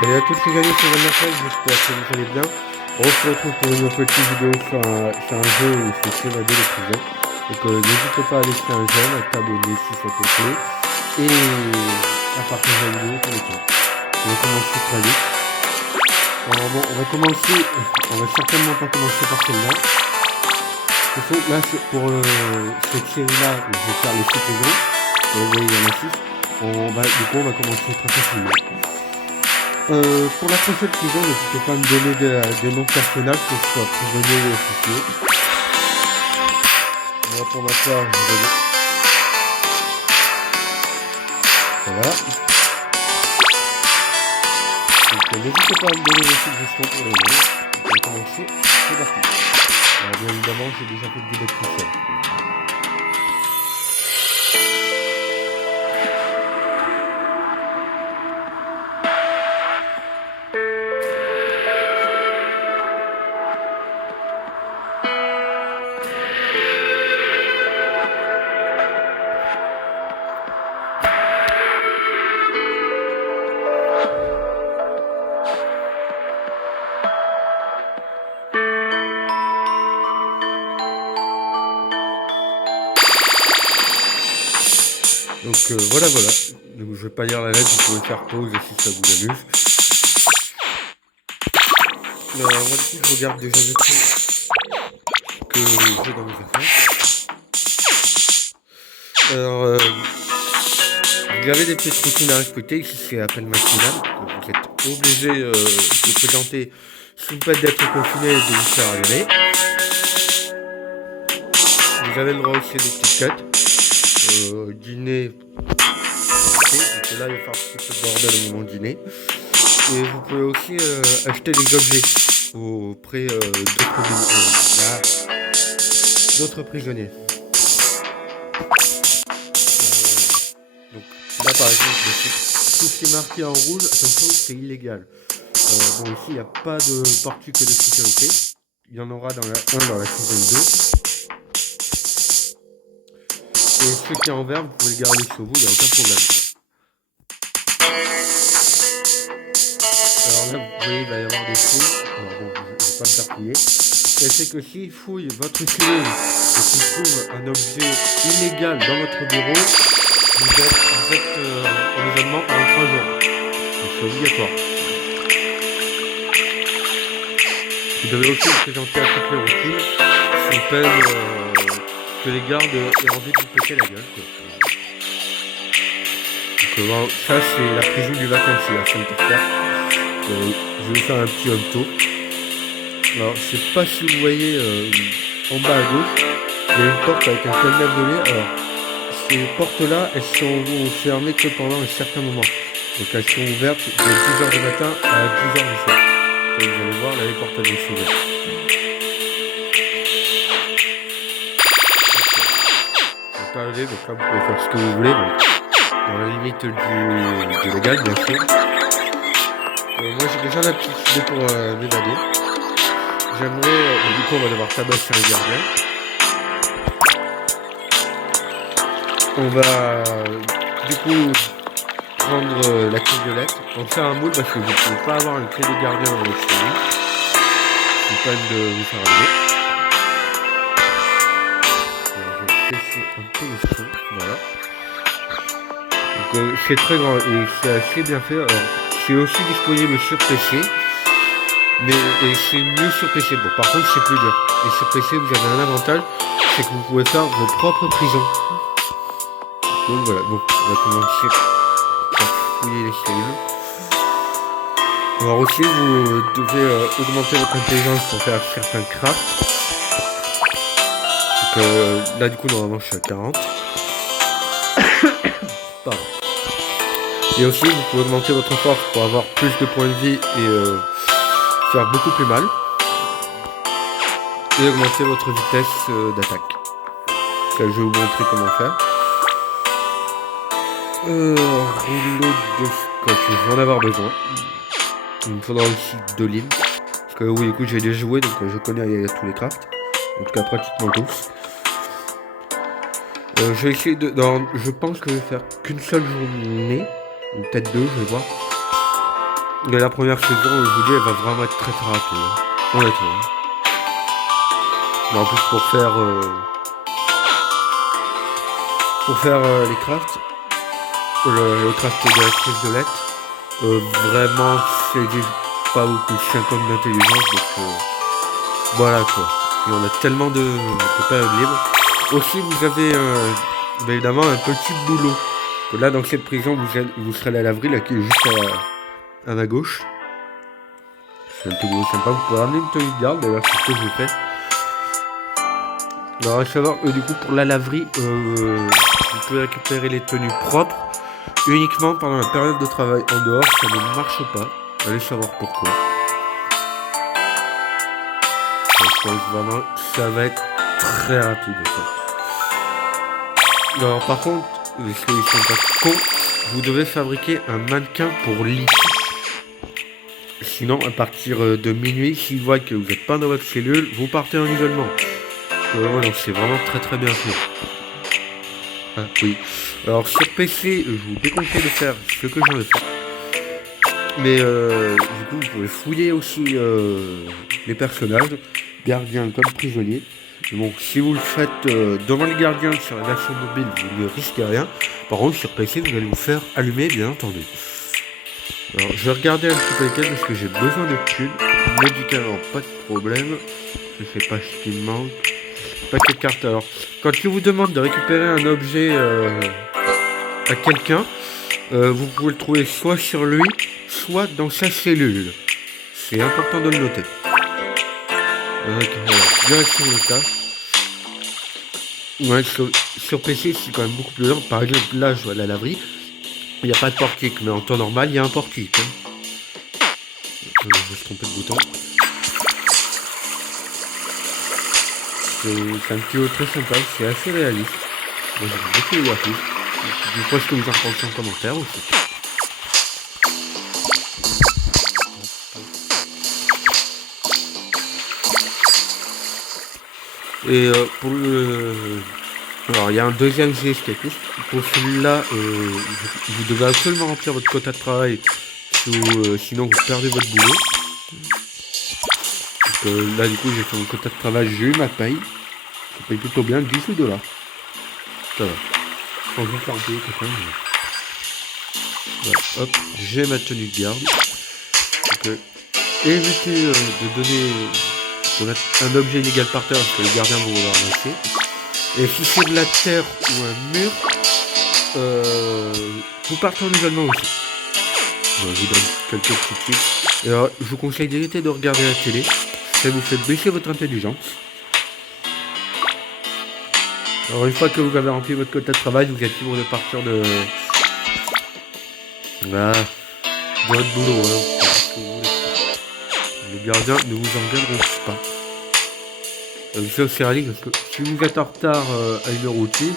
Salut à tous les amis, c'est Vanessa, j'espère que vous allez bien. On se retrouve pour une petite vidéo sur un jeu où il faut s'évader de prison. Donc n'hésitez pas à laisser un j'aime, à t'abonner si ça te plaît et à partager la vidéo pour les temps. On va commencer très vite. Alors bon, on va certainement pas commencer par celle-là. De toute façon, là, pour cette série-là, je vais faire les 6 prisons. Vous voyez, il y en a 6. Du coup, on va commencer très facilement. Pour la prochaine prison, n'hésitez pas à me donner des noms de personnages, que ce soit prisonnier ou officier. Moi, pour ma part, je vais... Voilà. Donc, n'hésitez pas à me donner des suggestions pour les noms. On va commencer, c'est parti. Alors, bien évidemment, j'ai déjà fait du électricien. Donc voilà. Donc, je vais pas lire la lettre, vous pouvez faire pause si ça vous amuse. Moi, du coup, je regarde déjà le truc que j'ai dans mes affaires. Alors, vous avez des petites routines à respecter. Ici, c'est appel matinal. Donc, vous êtes obligé de vous présenter sous peine d'être confiné et de vous faire agréer. Vous avez le droit aussi à des petites quêtes. Dîner. Donc là, il va falloir foutre le bordel au moment de dîner. Et vous pouvez aussi acheter des objets auprès d'autres prisonniers. Donc là, par exemple, tout ce qui est marqué en rouge, attention, c'est illégal. Bon, ici, il n'y a pas de portique de sécurité. Il y en aura dans la 1, dans la saison 2. Et ceux qui sont en vert, vous pouvez les garder sur vous, il n'y a aucun problème. Alors là, vous voyez, il va y avoir des fouilles. Alors bon, je ne vais pas me faire fouiller. Et c'est que s'ils fouillent votre cellule et qu'ils trouvent un objet illégal dans votre bureau, vous êtes en isolement pendant 3 jours. Donc c'est obligatoire. Vous devez aussi vous présenter à toutes les routines, sous peine que les gardes aient envie de vous péter la gueule, quoi. Donc ça c'est la prison du vacancier à Saint-Pierre. Je vais vous faire un petit home tour. Alors je sais pas si vous voyez en bas à gauche, il y a une porte avec un cadenas de lait. Alors ces portes là, elles sont fermées que pendant un certain moment. Donc elles sont ouvertes de 10h du matin à 10h du soir. Et vous allez voir là les portes elles sont ouvertes. Arriver, donc là vous pouvez faire ce que vous voulez, donc, dans la limite du légal bien sûr. Moi j'ai déjà la petite idée pour m'évader. J'aimerais, du coup on va devoir tabasser un gardien. On va du coup prendre la clé violette, en faire un moule parce que vous ne pouvez pas avoir une clé de gardien chez vous. C'est pas de vous faire arriver. Un peu le son, voilà. Donc c'est très grand et c'est assez bien fait. Alors c'est aussi disponible sur PC, et c'est mieux sur PC. Bon, par contre c'est plus dur. Et sur PC vous avez un avantage, c'est que vous pouvez faire vos propres prisons. Donc voilà, bon, on va commencer par fouiller les cellules. Alors aussi vous devez augmenter votre intelligence pour faire certains crafts. Là du coup normalement je suis à 40. Pardon. Et aussi vous pouvez augmenter votre force pour avoir plus de points de vie et faire beaucoup plus mal. Et augmenter votre vitesse d'attaque. Là je vais vous montrer comment faire. Rouleau de scotch, je vais en avoir besoin. Il me faudra aussi 2 lignes. Parce que oui écoute j'ai déjà joué donc je connais tous les crafts. En tout cas pratiquement tous. Je vais essayer de... Non, je pense que je vais faire qu'une seule journée. Ou peut-être 2, je vais voir. Mais la première saison, je vous dis, elle va vraiment être très très rapide. Hein. Honnêtement. Mais en plus, pour faire les crafts, le craft de la chrysolette, vraiment, c'est pas beaucoup, 50 d'intelligence, donc voilà quoi. Et on a tellement de périodes libres. Aussi, vous avez bien évidemment un petit boulot. Là, dans cette prison, vous serez à la laverie, là, qui est juste à ma gauche. C'est un petit boulot sympa. Vous pouvez ramener une tenue de garde, d'ailleurs, c'est ce que je fais. Alors, à savoir, du coup, pour la laverie, vous pouvez récupérer les tenues propres uniquement pendant la période de travail. En dehors, ça ne marche pas. Allez savoir pourquoi. Je pense vraiment que ça va être très rapide. Ça. Alors, par contre, parce qu'ils sont pas cons, vous devez fabriquer un mannequin pour lit. Sinon, à partir de minuit, s'ils voient que vous n'êtes pas dans votre cellule, vous partez en isolement. Voilà, c'est vraiment très très bien fait. Ah oui. Alors sur PC, je vous déconseille de faire ce que je viens de faire. Mais du coup, vous pouvez fouiller aussi les personnages, gardiens comme prisonniers. Donc si vous le faites devant les gardiens sur la version mobile, vous ne risquez rien. Par contre, sur PC, vous allez vous faire allumer, bien entendu. Alors, je vais regarder un petit peu les quêtes parce que j'ai besoin de thunes. Médicaments, pas de problème. Je sais pas ce qui me manque. Paquet de cartes. Alors, quand il vous demande de récupérer un objet à quelqu'un, vous pouvez le trouver soit sur lui, soit dans sa cellule. C'est important de le noter. Direction le tas. Ouais, sur PC, c'est quand même beaucoup plus lent. Par exemple, là, je vois la laverie. Il n'y a pas de portique, mais en temps normal, il y a un portique. Hein. Je vais se tromper de bouton. C'est un petit jeu très sympa, c'est assez réaliste. Moi j'aime beaucoup les graphismes. Dites-moi ce que vous en pensez en commentaire aussi. Et pour le... Alors il y a un deuxième geste qui est plus. Pour celui-là, vous devez absolument remplir votre quota de travail. Sinon vous perdez votre boulot. Donc, là du coup j'ai fait mon quota de travail, j'ai eu ma paye. Ça paye plutôt bien, 18 $. Ça va. Je pense que je vais faire un peu quelqu'un. Voilà, hop, j'ai ma tenue de garde. Donc, évitez de mettre un objet illégal par terre parce que les gardiens vont vous le ramasser. Et si c'est de la terre ou un mur, vous partez en isolement aussi. Voilà, je vous donne quelques petits tips. Et alors, je vous conseille d'éviter de regarder la télé. Ça vous fait baisser votre intelligence. Alors une fois que vous avez rempli votre quota de travail, vous êtes libre de partir de votre boulot. Hein. Les gardiens ne vous engageront pas. C'est aussi réaliste parce que si vous êtes en retard à une heure outil,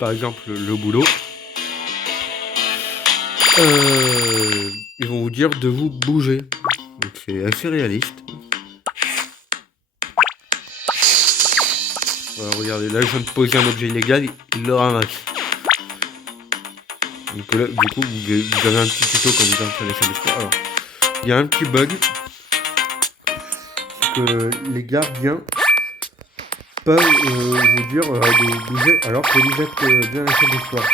par exemple le boulot, ils vont vous dire de vous bouger. Donc c'est assez réaliste. Alors, regardez, là je viens de poser un objet illégal, il le ramasse. Donc là, du coup, vous avez un petit tuto quand vous entrez à la salle de sport. Alors, il y a un petit bug. C'est que les gardiens peuvent vous dire de vous bouger alors que vous êtes bien à la salle de sport.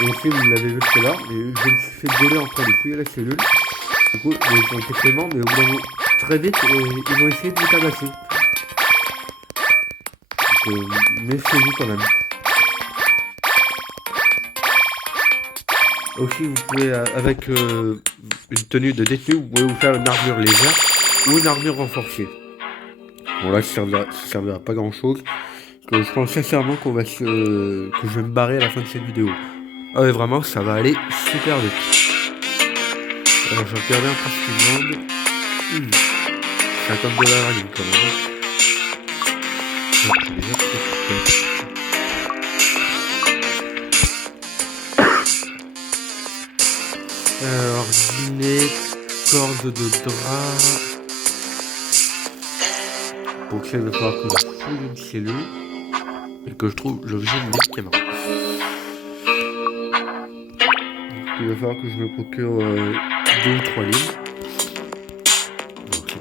Et aussi, vous l'avez vu tout à l'heure, je me suis fait gauler en train de fouiller la cellule. Du coup, ils ont été cléments, mais au bout d'un moment, très vite, ils vont essayer de vous tabasser. Méfiez-vous quand même. Aussi, vous pouvez, avec une tenue de détenu, vous pouvez vous faire une armure légère ou une armure renforcée. Bon là, ça servira pas grand chose. Parce que je pense sincèrement que je vais me barrer à la fin de cette vidéo. Ah ouais, vraiment, ça va aller super vite. Alors, je vais regarder un peu ce qu'ils vendent. 50 $ à ligne quand même. Alors, dîner, corde de drap. Pour ça, il va falloir que je fouille une cellule et que je trouve l'objet de médicament. Il va falloir que je me procure 2 ou 3 livres.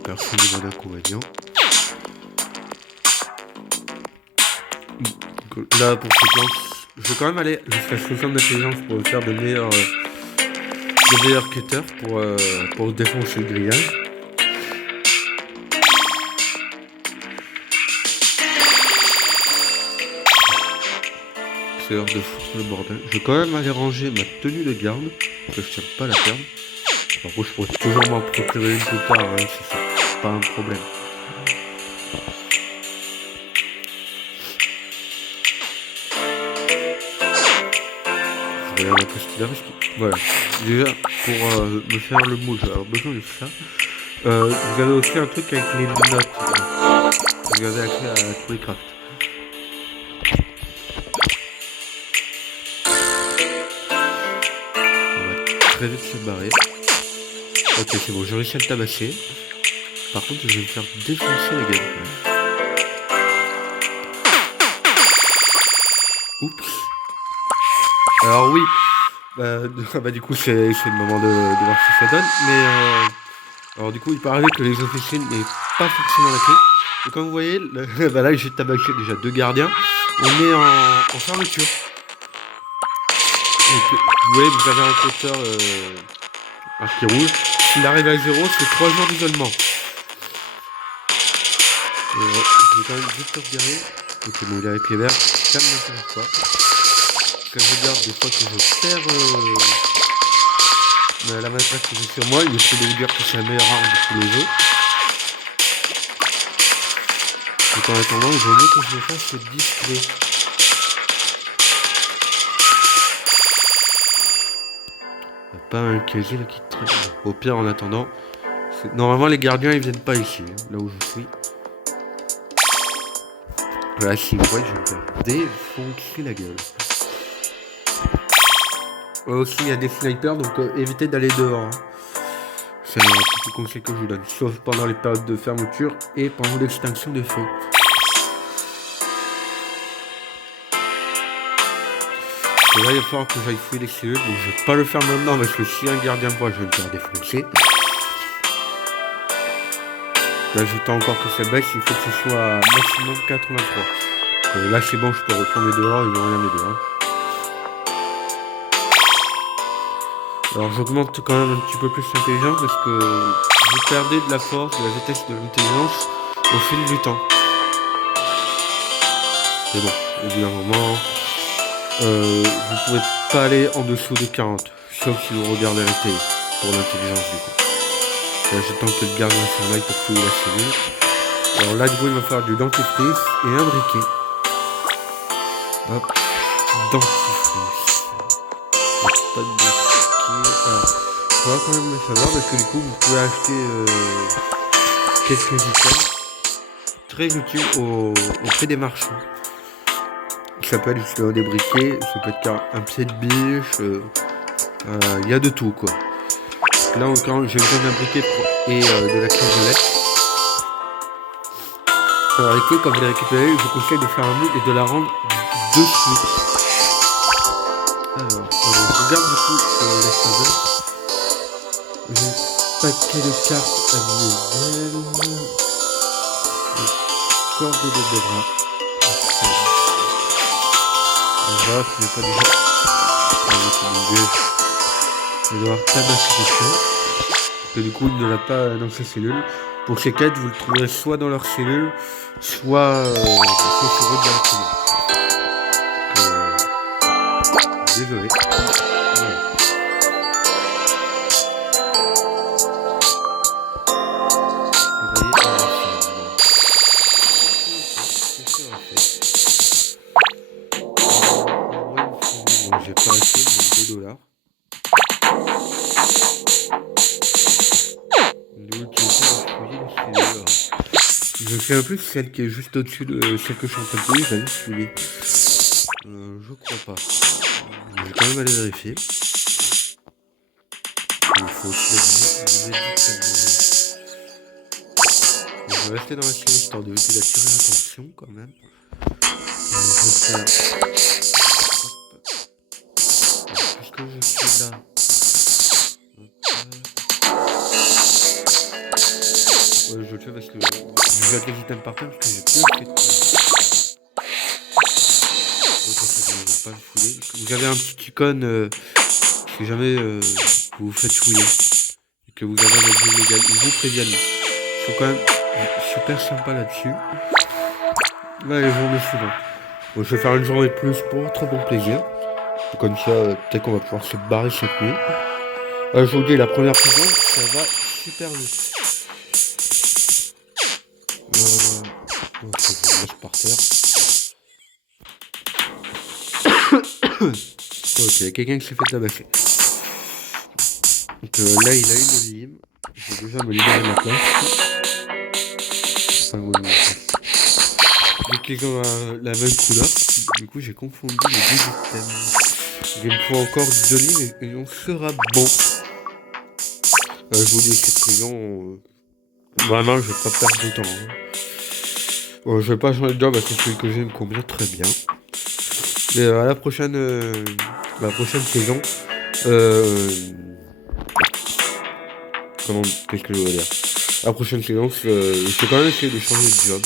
personne ne voit d'inconvénient. Donc, là, pour ces planches, je vais quand même aller jusqu'à 60 d'intelligence pour faire de meilleurs cutters pour défoncer le grillage. C'est l'heure de foutre le bordel. Je vais quand même aller ranger ma tenue de garde, que je tiens pas à la perdre. Par contre, je pourrais toujours m'en procurer une plus tard, hein, si c'est pas un problème. Je regarde un peu ce qu'il a, parce que... Voilà. Déjà, pour me faire le moule, j'ai besoin de ça. Vous avez aussi un truc avec les notes. Vous avez accès à tous les crafts. Très vite se barrer. Ok, c'est bon, j'ai réussi à le tabasser. Par contre, je vais me faire défoncer la gueule. Oups. Alors oui, bah du coup c'est le moment de voir ce que ça donne. Mais alors du coup, il paraît que les officines n'est pas forcément la clé. Et comme vous voyez, bah là j'ai tabassé déjà 2 gardiens. On est en fermeture. Donc, vous voyez, vous avez un compteur qui roule. S'il arrive à 0, c'est 3 jours d'isolement. Je vais quand même juste regarder. Ok, bon, il est avec les verres. Ça ne m'intéresse pas. Quand je regarde des fois que je perds la maîtresse que j'ai sur moi, il essaie de vous dire que c'est la meilleure arme de tous les jeux. Donc en attendant, il vaut mieux que je me fasse ce display. Il n'y a pas un casier là qui traîne. Au pire, en attendant, normalement les gardiens ils viennent pas ici, hein, là où je suis. Là, si vous voyez, je vais me faire défoncer la gueule. Aussi, il y a des snipers, donc évitez d'aller dehors. Hein. C'est un petit conseil que je vous donne, sauf pendant les périodes de fermeture et pendant l'extinction des feux. Et là, il va falloir que j'aille fouiller les cellules. Donc, je vais pas le faire maintenant parce que si un gardien me voit, je vais me faire défoncer. Là, j'attends encore que ça baisse. Il faut que ce soit maximum 83. Là, c'est bon, je peux retourner dehors. Ils vont rien m'aider. Hein. Alors, j'augmente quand même un petit peu plus l'intelligence parce que vous perdez de la force, de la vitesse de l'intelligence au fil du temps. Mais bon, au bout d'un moment... vous pouvez pas aller en dessous de 40, sauf si vous regardez la télé, pour l'intelligence du coup. Là, j'attends que le gardien s'en aille pour fouiller la cellule. Alors là, du coup, il va falloir du dentifrice et un briquet. Hop, dentifrice. Pas de briquet. Alors, il faudra quand même le savoir parce que du coup, vous pouvez acheter quelques items très utiles auprès des marchands. Ça peut être justement des briquets, ça peut être un pied de biche, il y a de tout quoi. Là encore j'ai besoin d'un briquet et de la clé de lettre. Alors les clés, quand vous les récupérez, je vous conseille de faire un nœud et de la rendre dessus. Alors, je regarde du coup les serveurs. J'ai un paquet de cartes à nouvelles. Cordée de bras. Voilà, ce n'est pas déjà. Je vais devoir tabasser quelqu'un. Parce que du coup, il ne l'a pas dans ses cellules. Pour ces quêtes, vous le trouverez soit dans leurs cellules, soit sur eux directement. Désolé. Voilà. J'ai pas assez, donc $2. Je fais un peu celle qui est juste au-dessus de celle que je suis en train de fouiller, j'allais fouiller. Je crois pas. Je vais quand même aller vérifier. Il faut aussi la je vais rester dans la série histoire d'éviter d'attirer l'attention quand même. Je vais faire... Puisque je suis là... Je sais parce que je vais les items par terre parce que j'ai plus fait de temps. Donc en fait, je vais pas le fouiller. Vous avez un petit icône si jamais vous vous faites fouiller et que vous avez un objet illégal, ils vous préviennent. Ils sont quand même super sympa là-dessus. Là, les journées suivantes. Bon, je vais faire une journée de plus pour votre bon plaisir. Comme ça, peut-être qu'on va pouvoir se barrer cette nuit. Je vous dis, la première prison, ça va super vite. Donc, je vous laisse par terre. Ok, il y a quelqu'un qui s'est fait tabasser. Donc là, il a une lime. Je vais déjà me libérer ma place. Enfin, oui. Vu qu'ils ont la même couleur, du coup, j'ai confondu les deux items. Il me faut encore 2 limes et on sera bon. Je vous dis, cette prison, vraiment, je vais pas perdre de temps. Hein. Bon, je vais pas changer de job parce que celui que j'ai me convient très bien. Et à la prochaine saison, qu'est-ce que je veux dire? La prochaine saison, je vais quand même essayer de changer de job.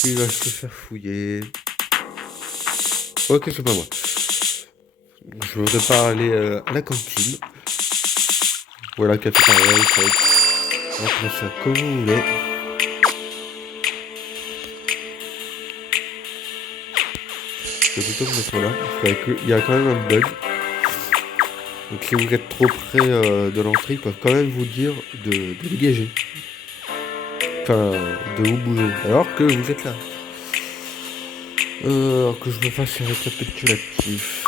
Qui va se faire fouiller? Ok, c'est pas moi. Je voudrais pas aller à la cantine. Ou à la cafétéria, on va faire ça comme vous voulez. Je vais plutôt me mettre là, parce qu'il y a quand même un bug. Donc si vous êtes trop près de l'entrée, ils peuvent quand même vous dire de dégager. Enfin, de vous bouger, alors que vous êtes là. Alors que je me fasse un récapitulatif.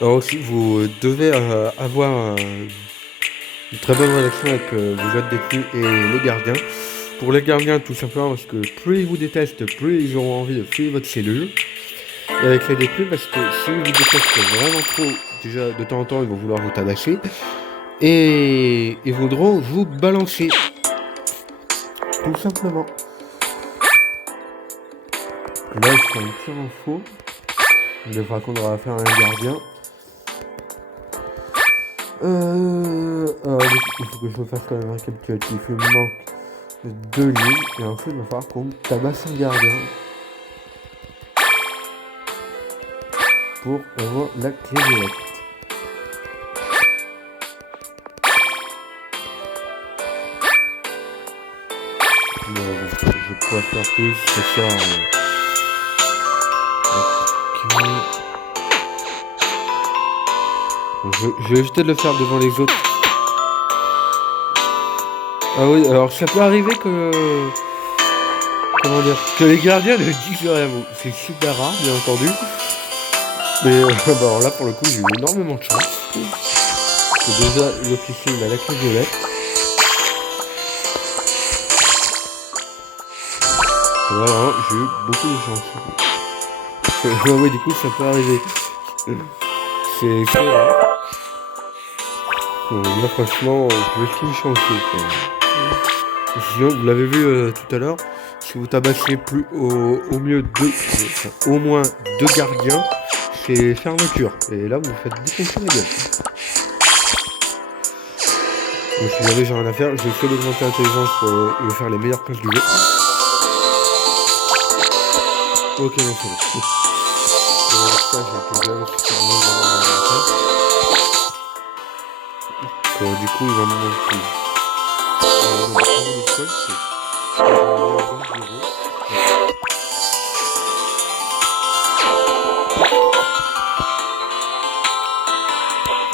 Alors aussi, vous devez avoir une très bonne relation avec vos autres détenus et les gardiens. Pour les gardiens, tout simplement parce que plus ils vous détestent, plus ils auront envie de fuir votre cellule. Et avec les détenus, parce que si ils vous détestent vraiment trop, déjà de temps en temps, ils vont vouloir vous tabasser. Et ils voudront vous balancer. Tout simplement. Là, je fais un petit info. Des fois qu'on aura affaire à un gardien. Alors, il faut que je me fasse quand même un récapitulatif. Il me manque 2 lignes. Et ensuite, il va falloir qu'on tabasse un gardien. Pour avoir la clé violette. Je pourrais faire plus, c'est ça. Je vais éviter de le faire devant les autres. Ah oui, alors ça peut arriver que... Comment dire? Que les gardiens ne disent rien. C'est super rare, bien entendu. Mais alors là, pour le coup, j'ai eu énormément de chance. Parce que déjà, l'officier, il a la clé violette. Et là, vraiment, j'ai eu beaucoup de chance. Oui, du coup, ça peut arriver. C'est très rare. Là, franchement, je suis chanceux. Sinon, vous l'avez vu tout à l'heure, si vous tabassez plus au mieux au moins 2 gardiens, c'est fermeture. Et là, vous vous faites défoncer la gueule. Donc, si jamais j'ai rien à faire, je vais essayer d'augmenter l'intelligence pour faire les meilleures places du jeu. Ok, non, c'est bon. Ça, j'ai été bien, c'est vraiment du coup, il va me manquer. Le seul, c'est...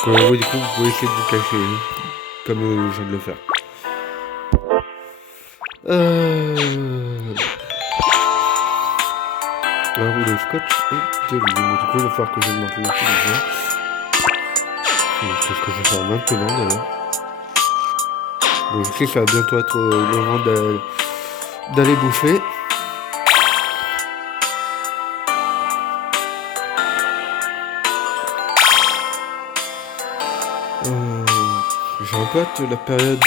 Oui, du coup, vous pouvez essayer de vous cacher, hein, comme je viens de le faire. Alors, le scotch et de l'huile. Du coup, il va falloir que j'augmente l'intelligence. C'est ce que je vais faire maintenant, d'ailleurs. Donc, je sais que ça va bientôt être le moment d'aller bouffer. J'ai un peu hâte la période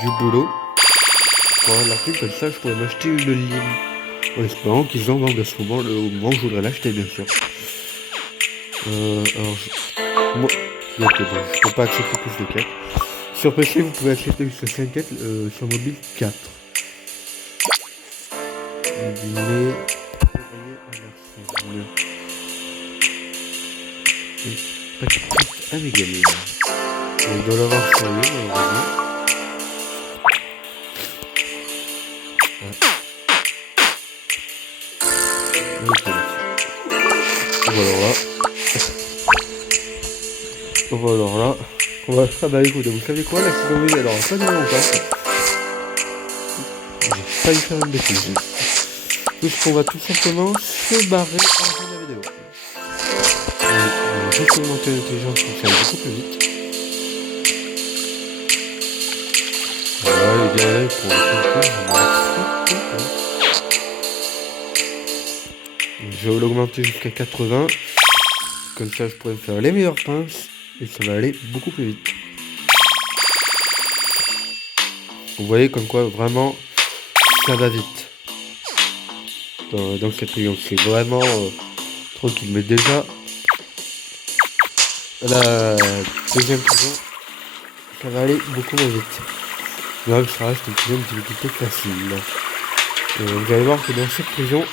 du boulot pour avoir de l'article, comme ça je pourrais m'acheter une lime. En espérant qu'ils en vendent à ce moment, au moment où je voudrais l'acheter, bien sûr. Alors, moi, donc, bon, je peux pas accepter plus de 4. Sur PC, vous pouvez accepter jusqu'à 5 quêtes, sur mobile 4. Dîner, Abigail. Il doit l'avoir sérieux, malheureusement. Ok. Voilà. On va... Ah bah écoute, vous savez quoi, la saison 1, alors pas de longtemps. J'ai failli faire une bêtise. Puisqu'on va tout simplement se barrer à la fin de la vidéo. On va juste augmenter l'intelligence pour que ça aille beaucoup plus vite. Voilà, les gars, pour je vais l'augmenter jusqu'à 80. Comme ça, je pourrais faire les meilleures pinces. Et ça va aller beaucoup plus vite. Vous voyez comme quoi, vraiment, ça va vite. Dans cette région, c'est vraiment tranquille. Mais déjà, la deuxième prison, ça va aller beaucoup moins vite. Là, ça reste une prison de difficulté facile. Vous allez voir que dans cette prison,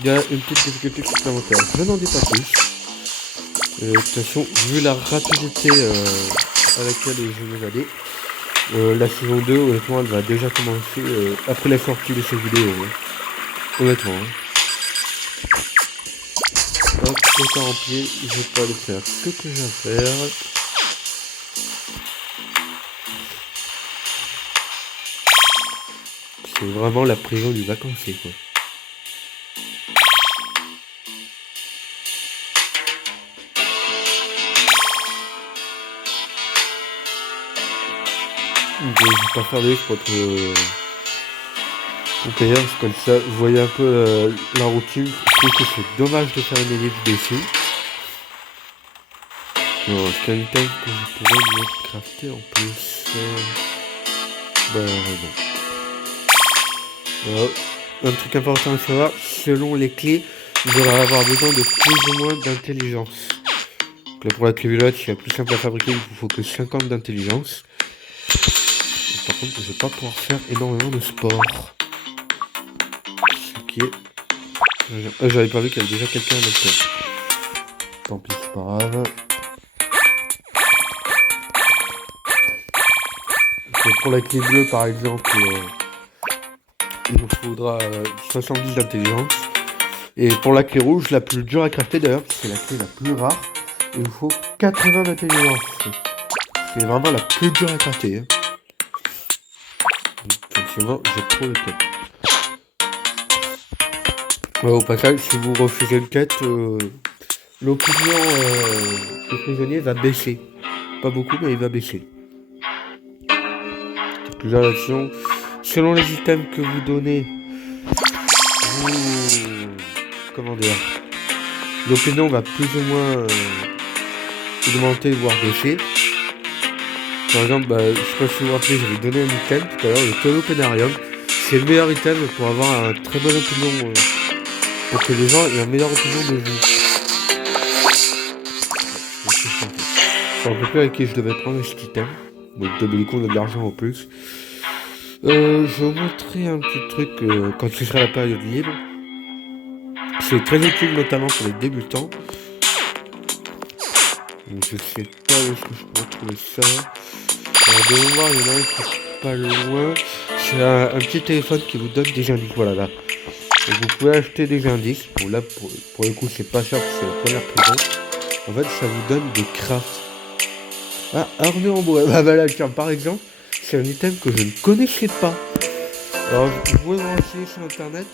il y a une petite difficulté supplémentaire. Je n'en dis pas plus. De toute façon, vu la rapidité à laquelle je vais aller, la saison 2, honnêtement, elle va déjà commencer après la sortie de cette vidéo. Honnêtement. Hop, c'est en pied, je vais pas le faire ce que j'ai à faire. C'est vraiment la prison du vacancier, quoi. Je vais pas faire des pour être payeur, comme ça vous voyez un peu la routine. Je trouve que c'est dommage de faire une élite dessus. Non, c'est un item que je pourrais me crafter en plus. Bah non. Alors, un truc important à savoir, selon les clés, vous allez avoir besoin de plus ou moins d'intelligence. Là pour la clé violet, qui est la plus simple à fabriquer, il vous faut que 50 d'intelligence. Par contre, je vais pas pouvoir faire énormément de sport. Ce qui est... j'avais pas vu qu'il y avait déjà quelqu'un à notre tête. Tant pis, c'est pas grave. Donc, pour la clé bleue, par exemple, il nous faudra 70 d'intelligence. Et pour la clé rouge, la plus dure à crafter d'ailleurs, c'est la clé la plus rare, il nous faut 80 d'intelligence. C'est vraiment la plus dure à crafter. Hein. Effectivement, j'ai trop de quêtes. Ouais, au passage, si vous refusez une quête, l'opinion du prisonnier va baisser. Pas beaucoup, mais il va baisser. Plusieurs actions. Selon les items que vous donnez, comment dire, l'opinion va plus ou moins augmenter, voire baisser. Par exemple, je sais pas si vous vous rappelez, j'avais donné un item tout à l'heure, le Tolopénarium. C'est le meilleur item pour avoir un très bon opinion, pour que les gens aient une meilleure opinion de vous. Je ne sais plus avec qui je devais prendre cet item. Donc, du coup, on a de l'argent en plus. Je vais vous montrer un petit truc quand ce sera la période libre. C'est très utile, notamment pour les débutants. Donc, je sais pas où est-ce que je peux retrouver ça. Alors, de mémoire, il y en a un qui est pas loin. C'est un petit téléphone qui vous donne des indices. Voilà, là. Donc, vous pouvez acheter des indices. Bon, là, pour le coup, c'est pas cher parce que c'est la première prison. En fait, ça vous donne des crafts. Ah, armure en bois. Bah là, tiens, par exemple, c'est un item que je ne connaissais pas. Alors, vous pouvez vous renseigner sur internet.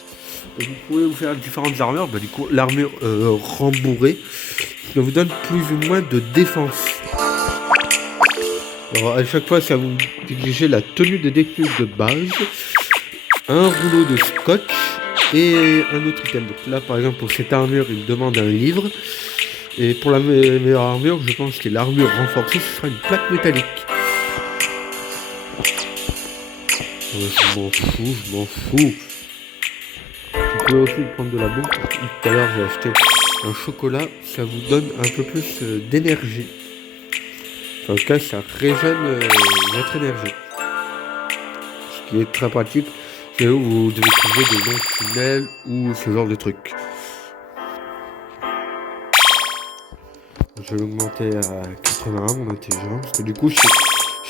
Vous pouvez vous faire différentes armures. Bah, du coup, l'armure rembourrée, ça vous donne plus ou moins de défense. Alors, à chaque fois, ça vous exige la tenue de défense de base, un rouleau de scotch et un autre item. Donc là, par exemple, pour cette armure, il me demande un livre. Et pour la meilleure armure, je pense que l'armure renforcée, ce sera une plaque métallique. Je m'en fous. pouvez aussi prendre de la bombe. Tout à l'heure, j'ai acheté un chocolat. Ça vous donne un peu plus d'énergie. En tout cas, ça régène votre énergie. Ce qui est très pratique. C'est où vous devez trouver des longs tunnels ou ce genre de trucs. Je vais l'augmenter à 81 mon intelligence. Parce que du coup, je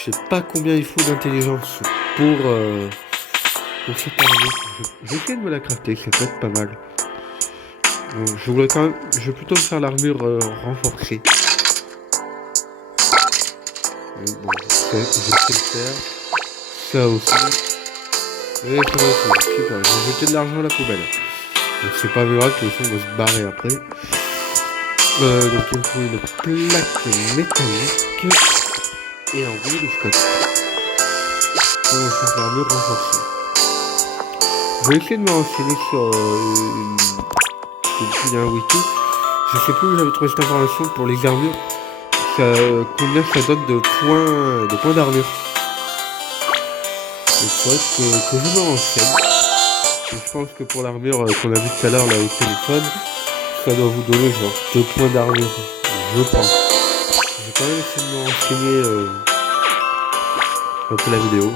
sais pas combien il faut d'intelligence pour cette armure. Je vais essayer de me la crafter, ça peut être pas mal. Bon, je voulais quand même. Je vais plutôt faire l'armure renforcée. Bon, je sais le faire. Ça aussi. Et ça aussi. Super, je vais jeter de l'argent à la poubelle. Donc c'est pas grave, de toute façon on va se barrer après. Donc il me faut une plaque métallique et un rouleau de scotch. Pour faire l'armure renforcée. Je vais essayer de me renseigner sur il y a un wiki. Je sais plus où j'avais trouvé cette information pour les armures. Combien ça donne de points d'armure. Donc il faudrait que je me renseigne. Et je pense que pour l'armure qu'on a vu tout à l'heure là au téléphone, ça doit vous donner genre 2 points d'armure. Je pense. Je vais quand même essayer de me renseigner après la vidéo.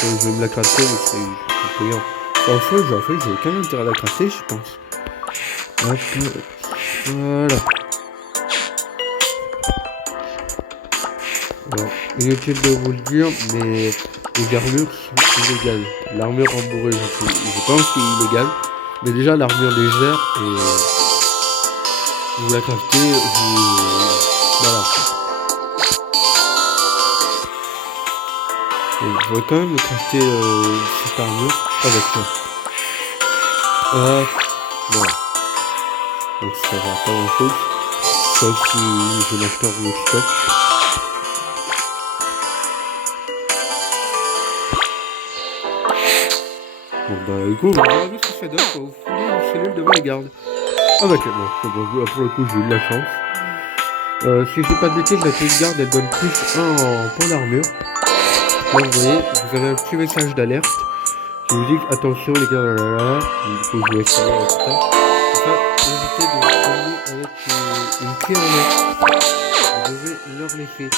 Je vais me la crafter, mais c'est payant. En fait, j'ai aucun intérêt à la crafter, je pense. Hop, voilà. Alors, inutile de vous le dire, mais les armures sont illégales. L'armure rembourrée, je pense qu'il est illégal. Mais déjà, l'armure légère, vous la craftez, voilà. Je voudrais quand même me crafter cette armure avec ça. Voilà. Donc ça va pas grand chose. Sauf si je m'achète un rouleau de stock. Bon bah du coup, on va voir ce que ça donne quand vous foulez une cellule devant les gardes. Ah bah bon, pour le coup j'ai eu de la chance. Si je dis pas de bêtises, la cellule de garde elle donne plus 1 en point d'armure. Là vous voyez, vous avez un petit message d'alerte qui vous dit attention les gars, du coup je vais essayer tout ça. Enfin, évitez de vous promener avec une clé en main. Vous devez leur laisser.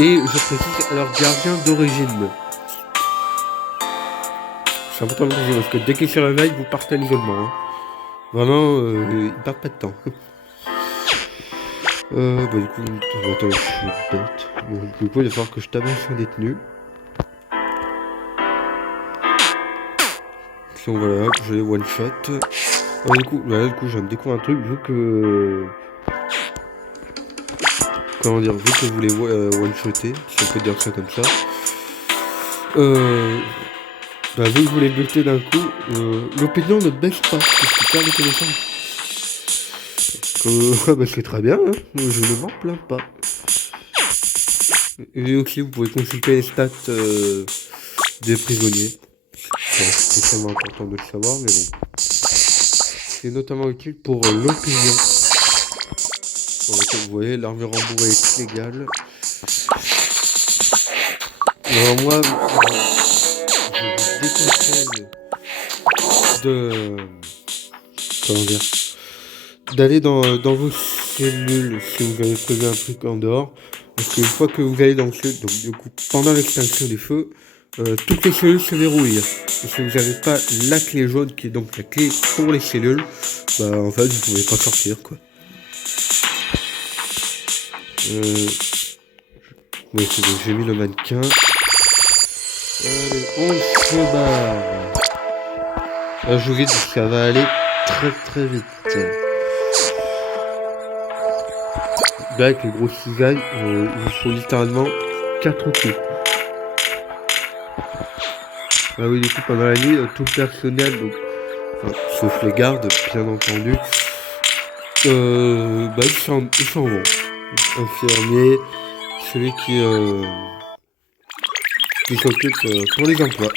Et je précise à leur gardien d'origine. C'est important de dire parce que dès qu'ils se réveillent, vous partez à l'isolement. Hein. Vraiment, ils perdent pas de temps. Bah du coup, attends, je suis bête. Bon, du coup, il va falloir que je tabasse un détenu. Donc voilà, je les one shot. Du coup, je viens de découvrir un truc, vu que... Comment dire, vu que vous les one shotter, si on peut dire ça comme ça. Bah, vu que vous les butez d'un coup, l'opinion ne baisse pas, c'est super intéressant. Bah c'est très bien, hein. Je ne m'en plains pas. Et aussi, vous pouvez consulter les stats des prisonniers. C'est spécialement important de le savoir, mais bon. C'est notamment utile pour l'opinion. Vous voyez, l'armure rembourrée est légale. Alors moi, je vous déconseille de... Comment dire, d'aller dans vos cellules si vous avez prévu un truc en dehors. Parce qu'une fois que vous allez dans le cellule, donc du coup, pendant l'extinction des feux, toutes les cellules se verrouillent. Et si vous n'avez pas la clé jaune, qui est donc la clé pour les cellules, bah en fait, vous pouvez pas sortir, quoi. Oui, c'est bon, j'ai mis le mannequin. Allez, on se barre. Là, je vous dis que ça va aller très très vite. Là, avec les grosses cisailles, il vous faut littéralement 4 coups. Ah oui, du coup, pendant la nuit, tout le personnel, donc, enfin, sauf les gardes, bien entendu, bah, ils s'en vont. Infirmier, celui qui s'occupe pour les emplois,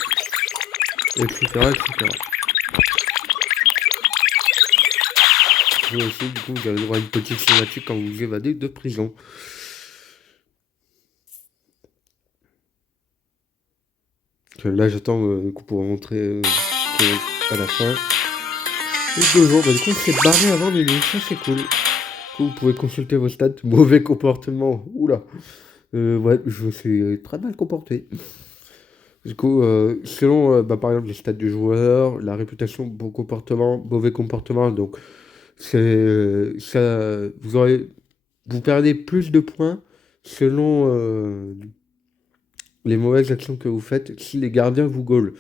etc., etc. Vous aussi, du coup, vous avez le droit à une petite cinématique quand vous vous évadez de prison. Que là, j'attends qu'on pourra montrer à la fin. Et 2 jours, bah, du coup, on s'est barré avant, mais ça, c'est cool. Du coup, vous pouvez consulter vos stats. Mauvais comportement. Oula. Ouais, je me suis très mal comporté. Du coup, selon, bah, par exemple, les stats du joueur, la réputation, bon comportement, mauvais comportement, donc ça, vous perdez plus de points selon les mauvaises actions que vous faites si les gardiens vous goalent.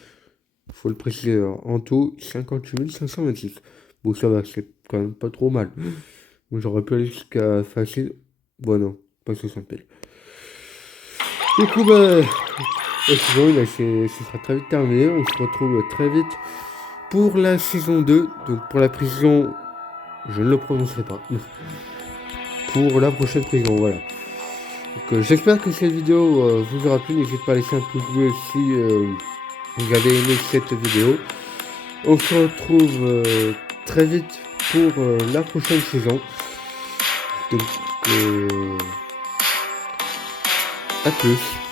Il faut le préciser, en tout, 58 526. Bon, ça va, c'est quand même pas trop mal. Bon, j'aurais pu aller jusqu'à facile. Bon, non, pas 60 000. Du coup, bah, la saison 1, ce sera très vite terminé. On se retrouve très vite pour la saison 2. Donc, pour la prison, je ne le prononcerai pas. Pour la prochaine prison, voilà. Donc, j'espère que cette vidéo vous aura plu. N'hésitez pas à laisser un pouce bleu si vous avez aimé cette vidéo. On se retrouve très vite pour la prochaine saison. Donc, à plus.